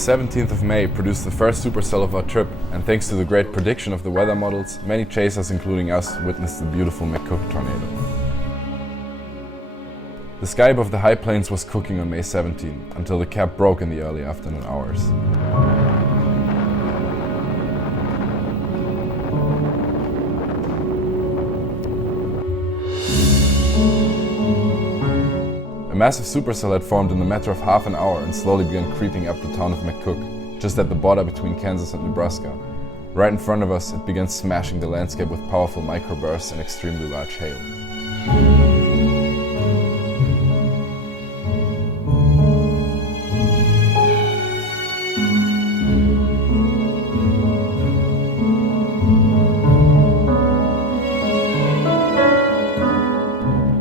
17th of May produced the first supercell of our trip, and thanks to the great prediction of the weather models, many chasers, including us, witnessed the beautiful McCook tornado. The sky above the high plains was cooking on May 17, until the cap broke in the early afternoon hours. A massive supercell had formed in a matter of half an hour and slowly began creeping up the town of McCook, just at the border between Kansas and Nebraska. Right in front of us, it began smashing the landscape with powerful microbursts and extremely large hail.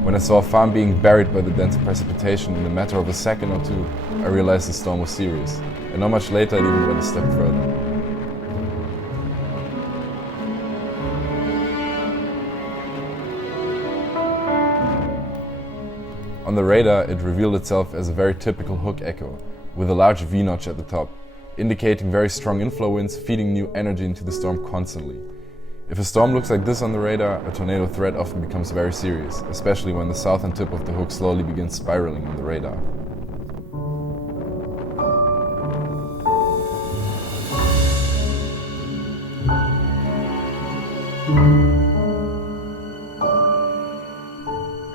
When I saw a farm being buried by the dense precipitation in a matter of a second or two, I realized the storm was serious, and not much later it even went a step further. On the radar, it revealed itself as a very typical hook echo, with a large V-notch at the top, indicating very strong inflow winds feeding new energy into the storm constantly. If a storm looks like this on the radar, a tornado threat often becomes very serious, especially when the southern tip of the hook slowly begins spiraling on the radar.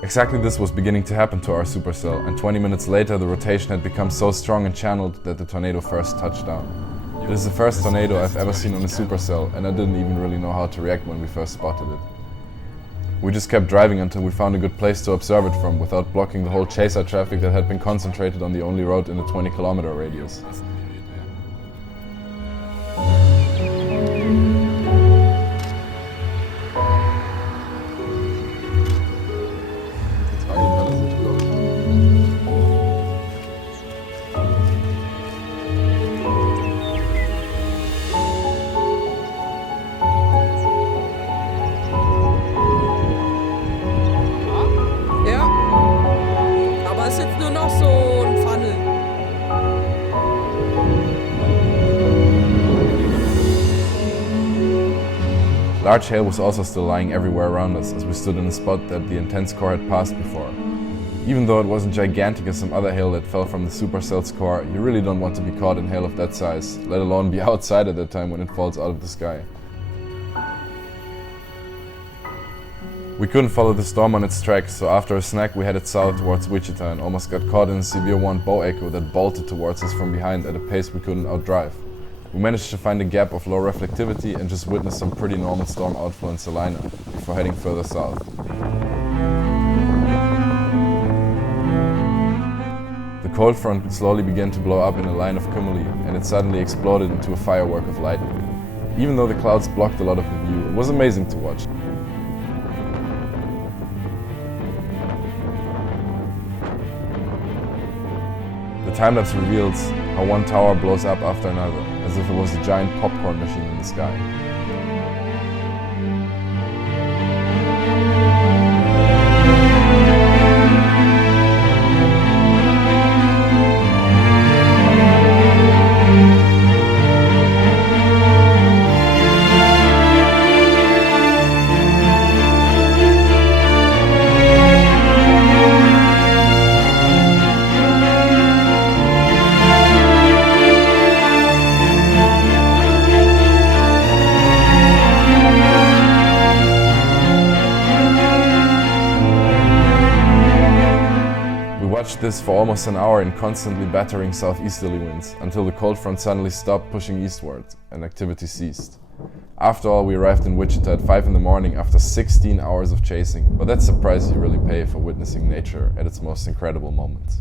Exactly this was beginning to happen to our supercell, and 20 minutes later the rotation had become so strong and channeled that the tornado first touched down. It is the first tornado I've ever seen on a supercell, and I didn't even really know how to react when we first spotted it. We just kept driving until we found a good place to observe it from without blocking the whole chaser traffic that had been concentrated on the only road in a 20-kilometer radius. Large hail was also still lying everywhere around us as we stood in a spot that the intense core had passed before. Even though it wasn't gigantic as some other hail that fell from the supercell's core, you really don't want to be caught in hail of that size, let alone be outside at that time when it falls out of the sky. We couldn't follow the storm on its tracks, so after a snack we headed south towards Wichita and almost got caught in a severe warned bow echo that bolted towards us from behind at a pace we couldn't outdrive. We managed to find a gap of low reflectivity and just witnessed some pretty normal storm outflow in Salina before heading further south. The cold front slowly began to blow up in a line of cumuli, and it suddenly exploded into a firework of lightning. Even though the clouds blocked a lot of the view, it was amazing to watch. The time-lapse reveals how one tower blows up after another, as if it was a giant popcorn machine in the sky. We watched this for almost an hour in constantly battering southeasterly winds, until the cold front suddenly stopped pushing eastward and activity ceased. After all, we arrived in Wichita at 5 in the morning after 16 hours of chasing, but that's the price you really pay for witnessing nature at its most incredible moments.